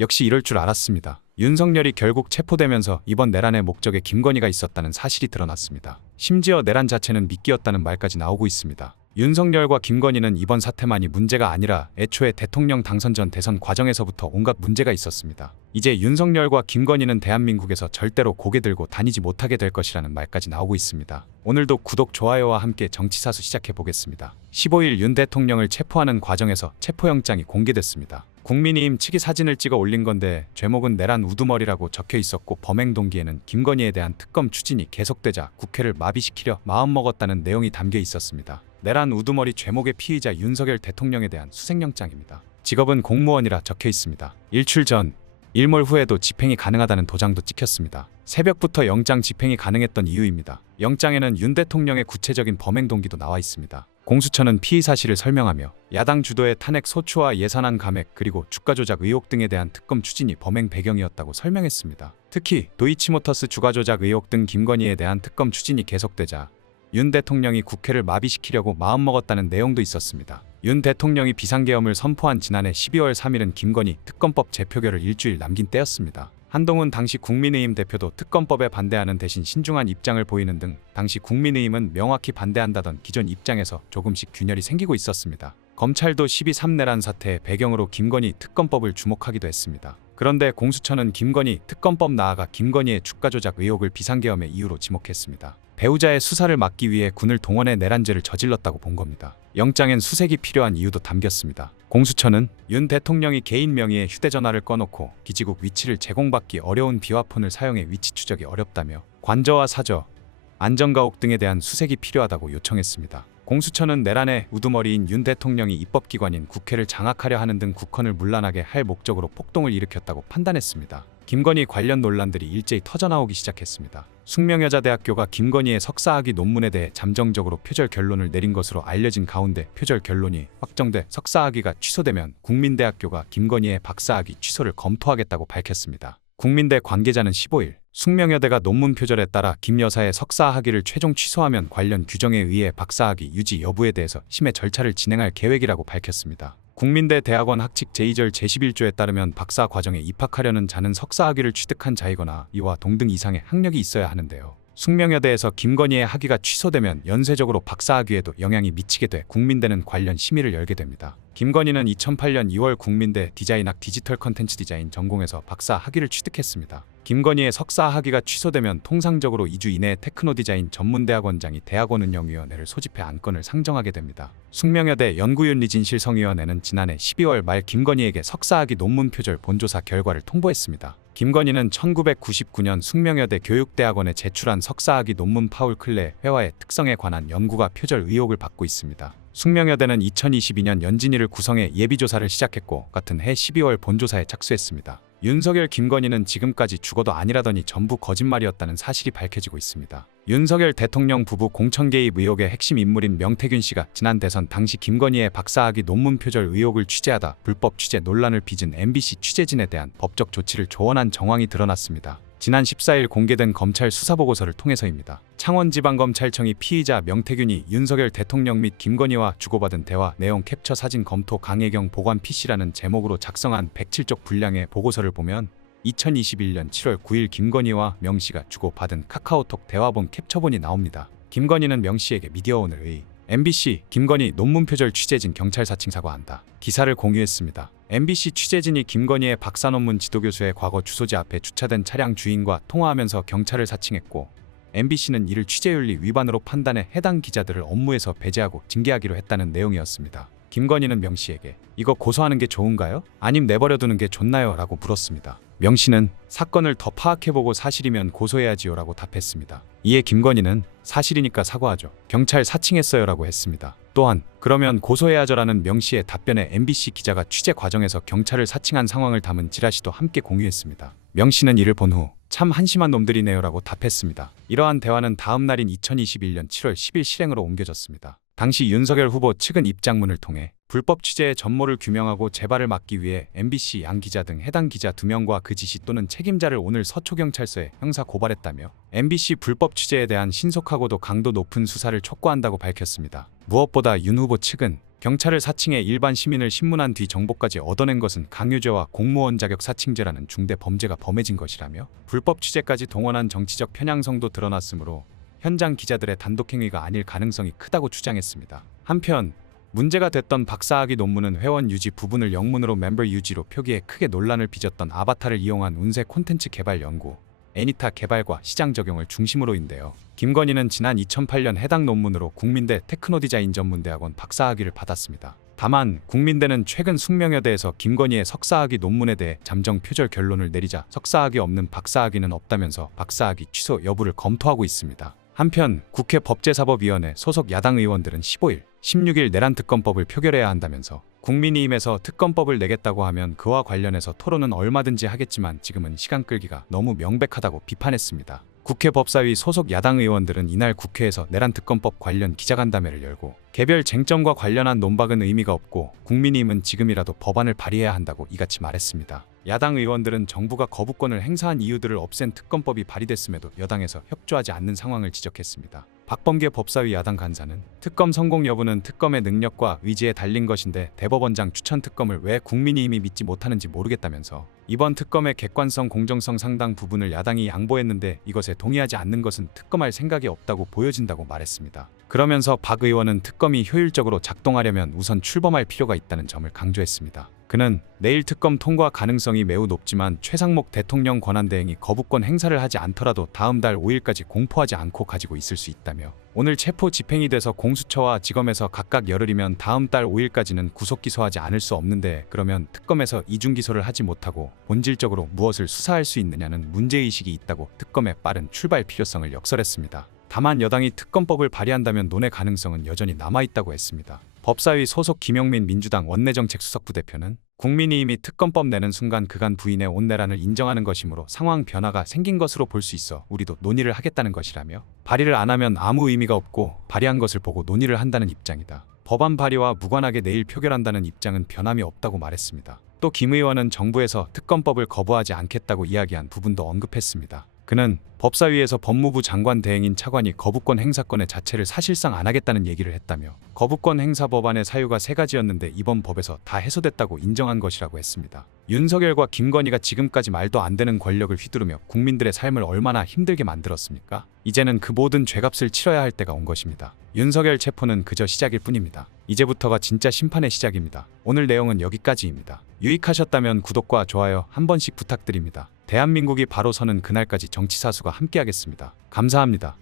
역시 이럴 줄 알았습니다. 윤석열이 결국 체포되면서 이번 내란의 목적에 김건희가 있었다는 사실이 드러났습니다. 심지어 내란 자체는 미끼였다는 말까지 나오고 있습니다. 윤석열과 김건희는 이번 사태만이 문제가 아니라 애초에 대통령 당선 전 대선 과정에서부터 온갖 문제가 있었습니다. 이제 윤석열과 김건희는 대한민국에서 절대로 고개 들고 다니지 못하게 될 것이라는 말까지 나오고 있습니다. 오늘도 구독, 좋아요와 함께 정치사수 시작해 보겠습니다. 15일 윤 대통령을 체포하는 과정에서 체포영장이 공개됐습니다. 국민의힘 측이 사진을 찍어 올린 건데 제목은 내란 우두머리라고 적혀 있었고 범행 동기에는 김건희에 대한 특검 추진이 계속되자 국회를 마비시키려 마음먹었다는 내용이 담겨 있었습니다. 내란 우두머리 제목의 피의자 윤석열 대통령에 대한 수색영장입니다. 직업은 공무원이라 적혀 있습니다. 일출 전, 일몰 후에도 집행이 가능하다는 도장도 찍혔습니다. 새벽부터 영장 집행이 가능했던 이유입니다. 영장에는 윤 대통령의 구체적인 범행 동기도 나와 있습니다. 공수처는 피의 사실을 설명하며 야당 주도의 탄핵 소추와 예산안 감액 그리고 주가 조작 의혹 등에 대한 특검 추진이 범행 배경이었다고 설명했습니다. 특히 도이치모터스 주가 조작 의혹 등 김건희에 대한 특검 추진이 계속되자 윤 대통령이 국회를 마비시키려고 마음먹었다는 내용도 있었습니다. 윤 대통령이 비상계엄을 선포한 지난해 12월 3일은 김건희 특검법 재표결을 일주일 남긴 때였습니다. 한동훈 당시 국민의힘 대표도 특검법에 반대하는 대신 신중한 입장을 보이는 등 당시 국민의힘은 명확히 반대한다던 기존 입장에서 조금씩 균열이 생기고 있었습니다. 검찰도 12.3 내란 사태의 배경으로 김건희 특검법을 주목하기도 했습니다. 그런데 공수처는 김건희 특검법 나아가 김건희의 주가 조작 의혹을 비상계엄의 이유로 지목했습니다. 배우자의 수사를 막기 위해 군을 동원해 내란죄를 저질렀다고 본 겁니다. 영장엔 수색이 필요한 이유도 담겼습니다. 공수처는 윤 대통령이 개인 명의의 휴대전화를 꺼놓고 기지국 위치를 제공받기 어려운 비화폰을 사용해 위치 추적이 어렵다며 관저와 사저, 안전가옥 등에 대한 수색이 필요하다고 요청했습니다. 공수처는 내란의 우두머리인 윤 대통령이 입법기관인 국회를 장악하려 하는 등 국헌을 문란하게 할 목적으로 폭동을 일으켰다고 판단했습니다. 김건희 관련 논란들이 일제히 터져나오기 시작했습니다. 숙명여자대학교가 김건희의 석사학위 논문에 대해 잠정적으로 표절 결론을 내린 것으로 알려진 가운데 표절 결론이 확정돼 석사학위가 취소되면 국민대학교가 김건희의 박사학위 취소를 검토하겠다고 밝혔습니다. 국민대 관계자는 15일 숙명여대가 논문 표절에 따라 김 여사의 석사학위를 최종 취소하면 관련 규정에 의해 박사학위 유지 여부에 대해서 심의 절차를 진행할 계획이라고 밝혔습니다. 국민대 대학원 학칙 제2절 제11조에 따르면 박사 과정에 입학하려는 자는 석사학위를 취득한 자이거나 이와 동등 이상의 학력이 있어야 하는데요. 숙명여대에서 김건희의 학위가 취소되면 연쇄적으로 박사학위에도 영향이 미치게 돼 국민대는 관련 심의를 열게 됩니다. 김건희는 2008년 2월 국민대 디자인학 디지털 컨텐츠 디자인 전공에서 박사 학위를 취득했습니다. 김건희의 석사 학위가 취소되면 통상적으로 2주 이내에 테크노디자인 전문대학원장이 대학원운영위원회를 소집해 안건을 상정하게 됩니다. 숙명여대 연구윤리진실성위원회는 지난해 12월 말 김건희에게 석사학위 논문 표절 본조사 결과를 통보했습니다. 김건희는 1999년 숙명여대 교육대학원에 제출한 석사학위 논문 파울 클레 회화의 특성에 관한 연구가 표절 의혹을 받고 있습니다. 숙명여대는 2022년 연진위를 구성해 예비조사를 시작했고 같은 해 12월 본조사에 착수했습니다. 윤석열, 김건희는 지금까지 죽어도 아니라더니 전부 거짓말이었다는 사실이 밝혀지고 있습니다. 윤석열 대통령 부부 공천 개입 의혹의 핵심 인물인 명태균 씨가 지난 대선 당시 김건희의 박사학위 논문 표절 의혹을 취재하다 불법 취재 논란을 빚은 MBC 취재진에 대한 법적 조치를 조언한 정황이 드러났습니다. 지난 14일 공개된 검찰 수사보고서를 통해서입니다. 창원지방검찰청이 피의자 명태균이 윤석열 대통령 및 김건희와 주고받은 대화 내용 캡처 사진 검토 강혜경 보관 PC라는 제목으로 작성한 107쪽 분량의 보고서를 보면 2021년 7월 9일 김건희와 명씨가 주고받은 카카오톡 대화본 캡처본이 나옵니다. 김건희는 명씨에게 미디어오늘의 MBC 김건희 논문 표절 취재진 경찰 사칭 사과한다. 기사를 공유했습니다. MBC 취재진이 김건희의 박사 논문 지도교수의 과거 주소지 앞에 주차된 차량 주인과 통화하면서 경찰을 사칭했고 MBC는 이를 취재윤리 위반으로 판단해 해당 기자들을 업무에서 배제하고 징계하기로 했다는 내용이었습니다. 김건희는 명씨에게 이거 고소하는 게 좋은가요? 아님 내버려두는 게 좋나요? 라고 물었습니다. 명씨는 사건을 더 파악해보고 사실이면 고소해야지요 라고 답했습니다. 이에 김건희는 사실이니까 사과하죠. 경찰 사칭했어요 라고 했습니다. 또한 그러면 고소해야죠 라는 명씨의 답변에 MBC 기자가 취재 과정에서 경찰을 사칭한 상황을 담은 지라시도 함께 공유했습니다. 명씨는 이를 본 후 참 한심한 놈들이네요 라고 답했습니다. 이러한 대화는 다음 날인 2021년 7월 10일 실행으로 옮겨졌습니다. 당시 윤석열 후보 측은 입장문을 통해 불법 취재의 전모를 규명하고 재발을 막기 위해 MBC 양 기자 등 해당 기자 2명과 그 지시 또는 책임자를 오늘 서초경찰서에 형사 고발했다며 MBC 불법 취재에 대한 신속하고도 강도 높은 수사를 촉구한다고 밝혔습니다. 무엇보다 윤 후보 측은 경찰을 사칭해 일반 시민을 신문한 뒤 정보까지 얻어낸 것은 강요죄와 공무원 자격 사칭죄라는 중대 범죄가 범해진 것이라며 불법 취재까지 동원한 정치적 편향성도 드러났으므로 현장 기자들의 단독 행위가 아닐 가능성이 크다고 주장했습니다. 한편 문제가 됐던 박사학위 논문은 회원 유지 부분을 영문으로 멤버 유지로 표기해 크게 논란을 빚었던 아바타를 이용한 운세 콘텐츠 개발 연구, 애니타 개발과 시장 적용을 중심으로인데요. 김건희는 지난 2008년 해당 논문으로 국민대 테크노디자인 전문대학원 박사학위를 받았습니다. 다만 국민대는 최근 숙명여대에서 김건희의 석사학위 논문에 대해 잠정 표절 결론을 내리자 석사학위 없는 박사학위는 없다면서 박사학위 취소 여부를 검토하고 있습니다. 한편 국회 법제사법위원회 소속 야당 의원들은 15일, 16일 내란 특검법을 표결해야 한다면서 국민의힘에서 특검법을 내겠다고 하면 그와 관련해서 토론은 얼마든지 하겠지만 지금은 시간 끌기가 너무 명백하다고 비판했습니다. 국회 법사위 소속 야당 의원들은 이날 국회에서 내란 특검법 관련 기자간담회를 열고 개별 쟁점과 관련한 논박은 의미가 없고 국민의힘은 지금이라도 법안을 발의해야 한다고 이같이 말했습니다. 야당 의원들은 정부가 거부권을 행사한 이유들을 없앤 특검법이 발의됐음에도 여당에서 협조하지 않는 상황을 지적했습니다. 박범계 법사위 야당 간사는 특검 성공 여부는 특검의 능력과 의지에 달린 것인데 대법원장 추천 특검을 왜 국민의힘이 믿지 못하는지 모르겠다면서 이번 특검의 객관성 공정성 상당 부분을 야당이 양보했는데 이것에 동의하지 않는 것은 특검할 생각이 없다고 보여진다고 말했습니다. 그러면서 박 의원은 특검이 효율적으로 작동하려면 우선 출범할 필요가 있다는 점을 강조했습니다. 그는 내일 특검 통과 가능성이 매우 높지만 최상목 대통령 권한대행이 거부권 행사를 하지 않더라도 다음 달 5일까지 공포하지 않고 가지고 있을 수 있다며 오늘 체포 집행이 돼서 공수처와 지검에서 각각 열흘이면 다음 달 5일까지는 구속기소하지 않을 수 없는데 그러면 특검에서 이중기소를 하지 못하고 본질적으로 무엇을 수사할 수 있느냐는 문제의식이 있다고 특검의 빠른 출발 필요성을 역설했습니다. 다만 여당이 특검법을 발의한다면 논의 가능성은 여전히 남아있다고 했습니다. 법사위 소속 김용민 민주당 원내정책수석부 대표는 국민의힘이 특검법 내는 순간 그간 부인의 온 내란을 인정하는 것이므로 상황 변화가 생긴 것으로 볼 수 있어 우리도 논의를 하겠다는 것이라며 발의를 안 하면 아무 의미가 없고 발의한 것을 보고 논의를 한다는 입장이다. 법안 발의와 무관하게 내일 표결한다는 입장은 변함이 없다고 말했습니다. 또 김 의원은 정부에서 특검법을 거부하지 않겠다고 이야기한 부분도 언급했습니다. 그는 법사위에서 법무부 장관 대행인 차관이 거부권 행사권의 자체를 사실상 안 하겠다는 얘기를 했다며 거부권 행사 법안의 사유가 3가지였는데 이번 법에서 다 해소됐다고 인정한 것이라고 했습니다. 윤석열과 김건희가 지금까지 말도 안 되는 권력을 휘두르며 국민들의 삶을 얼마나 힘들게 만들었습니까? 이제는 그 모든 죄값을 치러야 할 때가 온 것입니다. 윤석열 체포는 그저 시작일 뿐입니다. 이제부터가 진짜 심판의 시작입니다. 오늘 내용은 여기까지입니다. 유익하셨다면 구독과 좋아요 한 번씩 부탁드립니다. 대한민국이 바로 서는 그날까지 정치사수가 함께하겠습니다. 감사합니다.